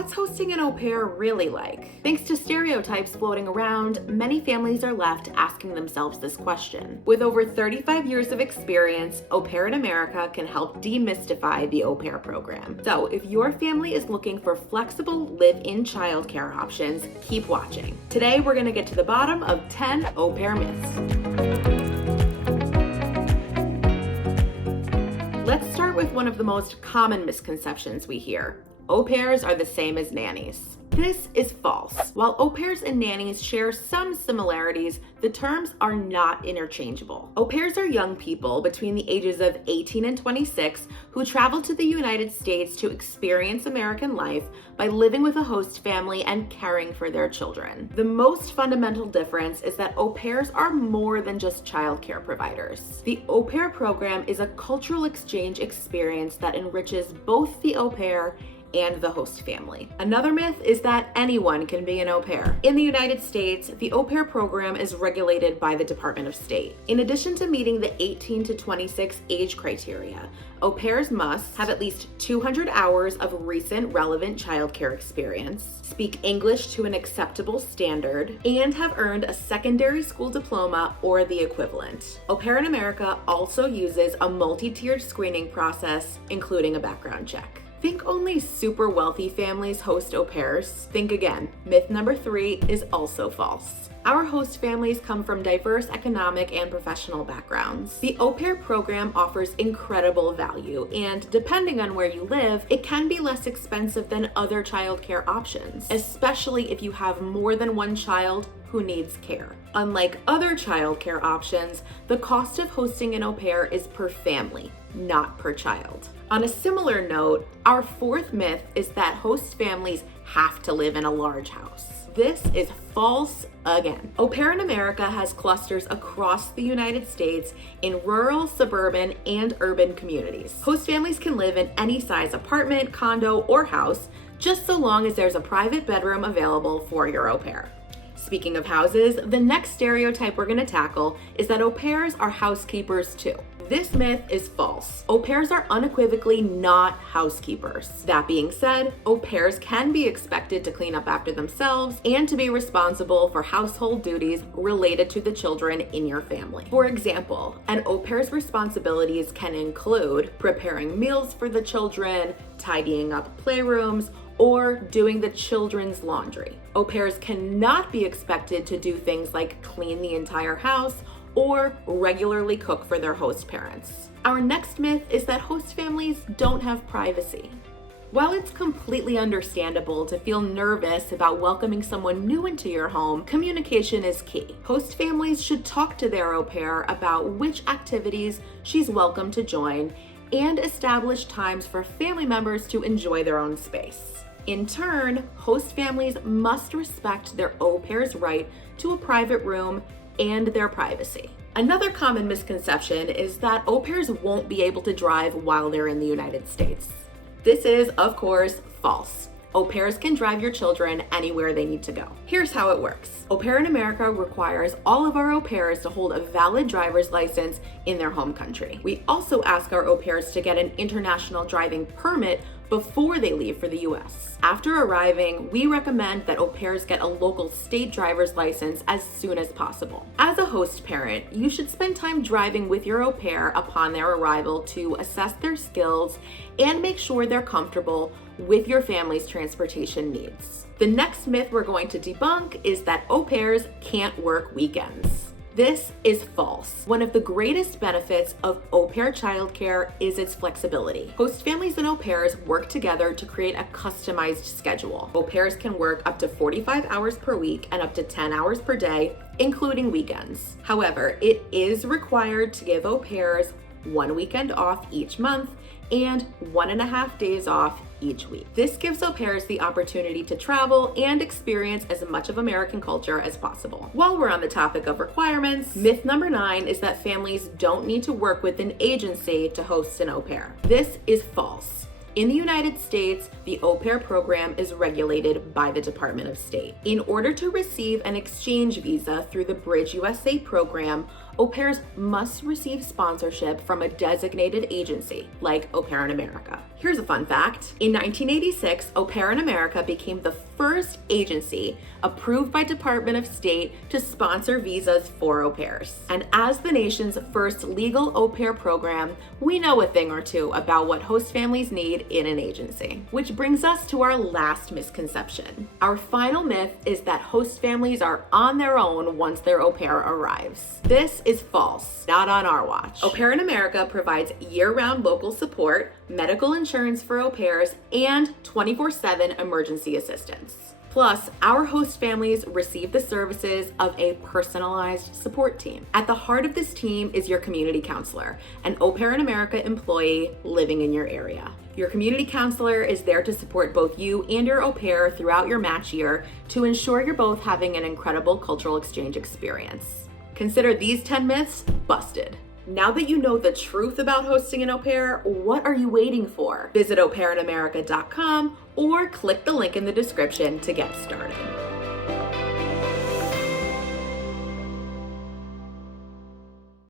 what's hosting an au pair really like? Thanks to stereotypes floating around, many families are left asking themselves this question. With over 35 years of experience, Au Pair in America can help demystify the au pair program. So if your family is looking for flexible live-in childcare options, keep watching. Today, we're going to get to the bottom of 10 au pair myths. Let's start with one of the most common misconceptions we hear. Au pairs are the same as nannies. This is false. While au pairs and nannies share some similarities, the terms are not interchangeable. Au pairs are young people between the ages of 18 and 26 who travel to the United States to experience American life by living with a host family and caring for their children. The most fundamental difference is that au pairs are more than just childcare providers. The au pair program is a cultural exchange experience that enriches both the au pair and the host family. Another myth is that anyone can be an au pair. In the United States, the au pair program is regulated by the Department of State. In addition to meeting the 18 to 26 age criteria, au pairs must have at least 200 hours of recent relevant childcare experience, speak English to an acceptable standard, and have earned a secondary school diploma or the equivalent. Au Pair in America also uses a multi-tiered screening process, including a background check. Think only super wealthy families host au pairs? Think again. Myth number 3 is also false. Our host families come from diverse economic and professional backgrounds. The au pair program offers incredible value, and depending on where you live, it can be less expensive than other childcare options, especially if you have more than one child who needs care. Unlike other childcare options, the cost of hosting an au pair is per family, not per child. On a similar note, our fourth myth is that host families have to live in a large house. This is false again. Au Pair in America has clusters across the United States in rural, suburban, and urban communities. Host families can live in any size apartment, condo, or house, just so long as there's a private bedroom available for your au pair. Speaking of houses, the next stereotype we're going to tackle is that au pairs are housekeepers too. This myth is false. Au pairs are unequivocally not housekeepers. That being said, au pairs can be expected to clean up after themselves and to be responsible for household duties related to the children in your family. For example, an au pair's responsibilities can include preparing meals for the children, tidying up playrooms, or doing the children's laundry. Au pairs cannot be expected to do things like clean the entire house or regularly cook for their host parents. Our next myth is that host families don't have privacy. While it's completely understandable to feel nervous about welcoming someone new into your home, communication is key. Host families should talk to their au pair about which activities she's welcome to join and establish times for family members to enjoy their own space. In turn, host families must respect their au pair's right to a private room and their privacy. Another common misconception is that au pairs won't be able to drive while they're in the United States. This is, of course, false. Au pairs can drive your children anywhere they need to go. Here's how it works. Au Pair in America requires all of our au pairs to hold a valid driver's license in their home country. We also ask our au pairs to get an international driving permit before they leave for the US. After arriving, we recommend that au pairs get a local state driver's license as soon as possible. As a host parent, you should spend time driving with your au pair upon their arrival to assess their skills and make sure they're comfortable with your family's transportation needs. The next myth we're going to debunk is that au pairs can't work weekends. This is false. One of the greatest benefits of au pair childcare is its flexibility. Host families and au pairs work together to create a customized schedule. Au pairs can work up to 45 hours per week and up to 10 hours per day, including weekends. However, it is required to give au pairs 1 weekend off each month and 1.5 days off each week. This gives au pairs the opportunity to travel and experience as much of American culture as possible. While we're on the topic of requirements, myth number 9 is that families don't need to work with an agency to host an au pair. This is false. In the United States, the au pair program is regulated by the Department of State. In order to receive an exchange visa through the Bridge USA program, Au pairs must receive sponsorship from a designated agency, like Au Pair in America. Here's a fun fact. In 1986, Au Pair in America became the first agency approved by Department of State to sponsor visas for au pairs. And as the nation's first legal au pair program, we know a thing or two about what host families need in an agency. Which brings us to our last misconception. Our final myth is that host families are on their own once their au pair arrives. This is false, not on our watch. Au Pair in America provides year-round local support, medical insurance for au pairs, and 24/7 emergency assistance. Plus, our host families receive the services of a personalized support team. At the heart of this team is your community counselor, an Au Pair in America employee living in your area. Your community counselor is there to support both you and your au pair throughout your match year to ensure you're both having an incredible cultural exchange experience. Consider these 10 myths busted. Now that you know the truth about hosting an au pair, what are you waiting for? Visit aupairinamerica.com or click the link in the description to get started.